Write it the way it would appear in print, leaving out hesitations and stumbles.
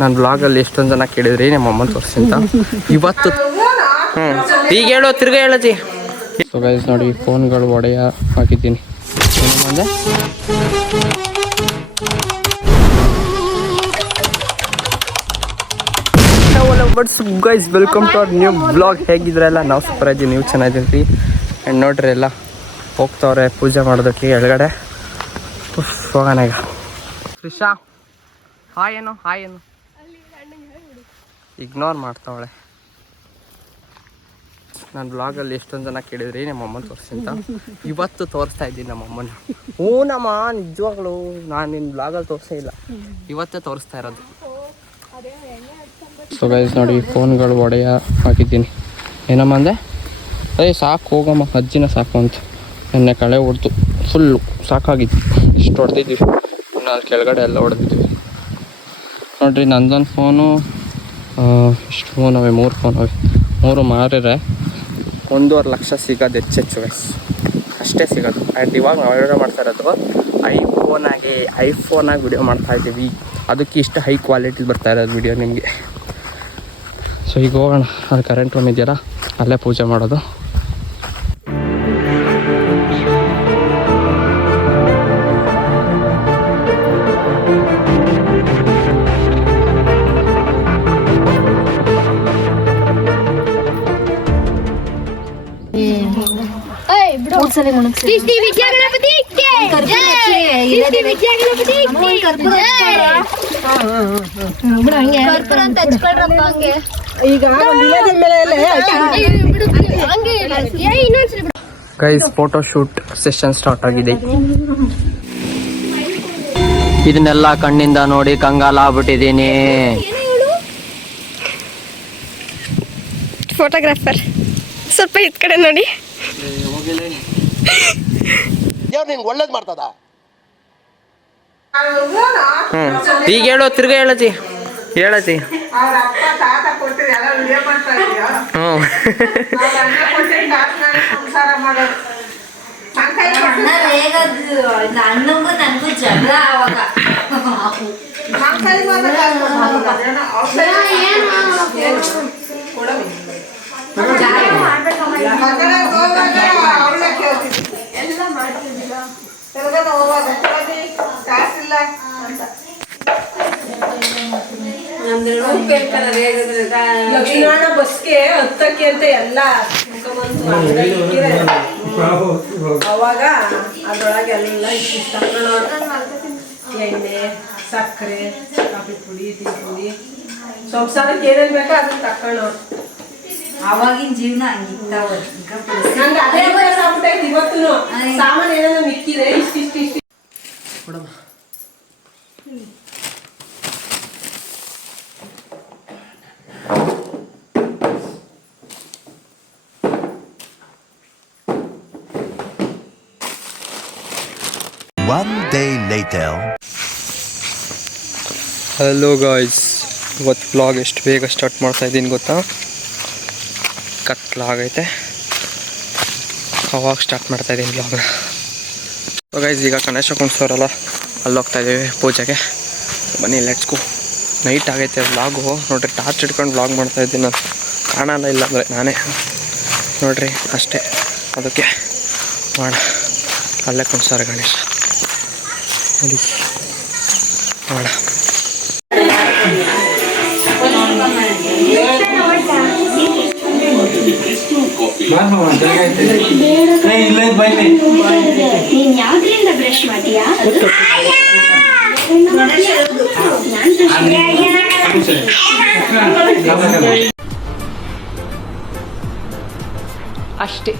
ನಾನು ಬ್ಲಾಗಲ್ಲಿ ಎಷ್ಟೊಂದು ಜನ ಕೇಳಿದ್ರಿ ನಮ್ಮ ಅಮ್ಮನ ತೋರಿಸಿ ಅಂತ. ಇವತ್ತು ಈಗ ಹೇಳೋ ತಿರ್ಗಾ ಹೇಳತಿ. ಸೊ ಗೈಸ್ ನೋಡಿ, ಫೋನ್ಗಳು ಒಡೆಯ ಹಾಕಿದ್ದೀನಿ. ಮುಂದೆ guys welcome to our new blog. ಹೇಗಿದ್ರಲ್ಲ? ನಾವು ಸೂಪರ್ ಇದ್ದೀವಿ, ನೀವು ಚೆನ್ನಾಗಿದ್ದೀರಿ. ಆ್ಯಂಡ್ ನೋಡ್ರಿ ಎಲ್ಲ ಹೋಗ್ತಾವ್ರೆ ಪೂಜೆ ಮಾಡೋದಕ್ಕೆ ಎಳಗಡೆ. ಹೋಗೋಣ ಈಗ. ತ್ರಿಷಾ ಹಾಯ್ ಏನು ಇಗ್ನೋರ್ ಮಾಡ್ತಾವಳೆ. ನಾನು ಬ್ಲಾಗಲ್ಲಿ ಎಷ್ಟೊಂದು ಜನ ಕೇಳಿದ್ರಿ ನಮ್ಮ ಅಮ್ಮನ ತೋರಿಸಿ ಅಂತ. ಇವತ್ತು ತೋರಿಸ್ತಾ ಇದ್ದೀನಿ ನಮ್ಮ ಅಮ್ಮನ. ನಮ್ಮ ನಿಜವಾಗ್ಲು ನಾನು ನಿನ್ನ ಬ್ಲಾಗಲ್ಲಿ ತೋರಿಸೇ ಇಲ್ಲ, ಇವತ್ತೇ ತೋರಿಸ್ತಾ ಇರೋದು. ಸೊ ಗೈಸ್ ನೋಡಿ, ಫೋನ್ಗಳು ಒಡೆಯ ಹಾಕಿದ್ದೀನಿ. ಏನಮ್ಮ ಅಂದೆ? ಸಾಕು ಹೋಗಮ್ಮ, ಅಜ್ಜಿನ ಸಾಕು ಅಂತ. ನೆನ್ನೆ ಕಳೆ ಹೊಡೆದು ಫುಲ್ಲು ಸಾಕಾಗಿತ್ತು. ಇಷ್ಟು ಹೊಡೆದಿದ್ದೀವಿ, ನಾನು ಕೆಳಗಡೆ ಎಲ್ಲ ಹೊಡೆದಿದ್ದೀವಿ ನೋಡಿರಿ. ನಂದೊಂದು ಫೋನು, ಇಷ್ಟು ಫೋನ್ ಅವೆ, 3 ಫೋನ್ ಅವೆ. 3 ಮಾರಿದ್ರೆ 1.5 ಲಕ್ಷ ಸಿಗೋದು ಹೆಚ್ಚು ಅಷ್ಟೇ ಸಿಗೋದು. ಆ್ಯಂಡ್ ಇವಾಗ ನಾವು ವಿಡಿಯೋ ಮಾಡ್ತಾ ಇರೋದು ಐಫೋನಾಗಿ ವಿಡಿಯೋ ಮಾಡ್ತಾಯಿದ್ದೀವಿ. ಅದಕ್ಕೆ ಇಷ್ಟು ಹೈ ಕ್ವಾಲಿಟಿ ಬರ್ತಾ ಇರೋದು ವಿಡಿಯೋ ನಿಮಗೆ. ಸೊ ಈಗ ಹೋಗೋಣ. ಅಲ್ಲಿ ಕರೆಂಟ್ ರೂಮ್ ಇದೆಯಲ್ಲ, ಅಲ್ಲೇ ಪೂಜೆ ಮಾಡೋದು. Guys photo shoot session start ಆಗಿದೆ. ಇದನ್ನೆಲ್ಲ ಕಣ್ಣಿಂದ ನೋಡಿ ಕಂಗಾಲ ಆಗ್ಬಿಟ್ಟಿದ್ದೀನಿ. ಫೋಟೋಗ್ರಾಫರ್ ಸ್ವಲ್ಪ ಇದ್ ಕಡೆ ನೋಡಿ. ಒಳ್ಳೇದ್ ಮಾಡ್ತದ. ಈಗ ಹೇಳೋ ತಿರ್ಗಾ ಹೇಳತಿ. ಅಣ್ಣಂಗೂ ನನಗೂ ಜಗಳ ಆವಾಗ. ಲಕ್ಷ್ಮಣ ಬಸ್ಗೆ ಹತ್ತಕ್ಕೆ ಅಂತ ಎಲ್ಲ ಅವಾಗ ಅದ್ರೊಳಗೆ ಎಲ್ಲ ಇಷ್ಟ ಎಣ್ಣೆ, ಸಕ್ಕರೆ, ಕಾಫಿ ಪುಡಿ, ಟೀ ಪುಡಿ, ಸಂಸಾರಕ್ಕೆ ಏನೇನು ಬೇಕೋ ಅದನ್ನ ತಕ್ಕೊಳ್ಳೋರು. ಅವಾಗಿನ ಜೀವನ ಹಂಗಿರ್ತಾವ. ನಂಗೆ ಅದೇ ಆಗ್ಬಿಟ್ಟೈತೆ ಇವತ್ತು. ಸಾಮಾನು ಏನಾದ್ರು ಮಿಕ್ಕಿದೆ ಇಷ್ಟು ಕೊಡಮ್ಮ. One day later. Hello guys, ಇವತ್ತು ಬ್ಲಾಗ್ ಎಷ್ಟು ಬೇಗ ಸ್ಟಾರ್ಟ್ ಮಾಡ್ತಾ ಇದ್ದೀನಿ ಗೊತ್ತಾ? ಕತ್ಲಾಗೈತೆ, ಅವಾಗ ಸ್ಟಾರ್ಟ್ ಮಾಡ್ತಾ ಇದ್ದೀನಿ ಬ್ಲಾಗ್ನ. ಗೈಸ್ ಈಗ ಗಣೇಶ ಕುಣಿಸೋರಲ್ಲ, ಅಲ್ಲಿ ಹೋಗ್ತಾ ಇದ್ದೀವಿ ಪೂಜೆಗೆ. ಬನ್ನಿ ಲೆಟ್ಸ್ ಗೋ. ನೈಟ್ ಆಗೈತೆ ಬ್ಲಾಗು ನೋಡ್ರಿ. ಟಾರ್ಚ್ ಹಿಡ್ಕೊಂಡು ಬ್ಲಾಗ್ ಮಾಡ್ತಾ ಇದ್ದೀನಿ ನಾನು. ಕಾಣಲ್ಲ ಇಲ್ಲ ಅಂದರೆ ನಾನೇ ನೋಡ್ರಿ ಅಷ್ಟೇ. ಅದಕ್ಕೆ ಮಾಡ ಅಲ್ಲೇ ಕುಣಿಸೋರೆ ಗಣೇಶ ಅಲ್ಲಿ ಮಾಡ. ಅಷ್ಟೇ.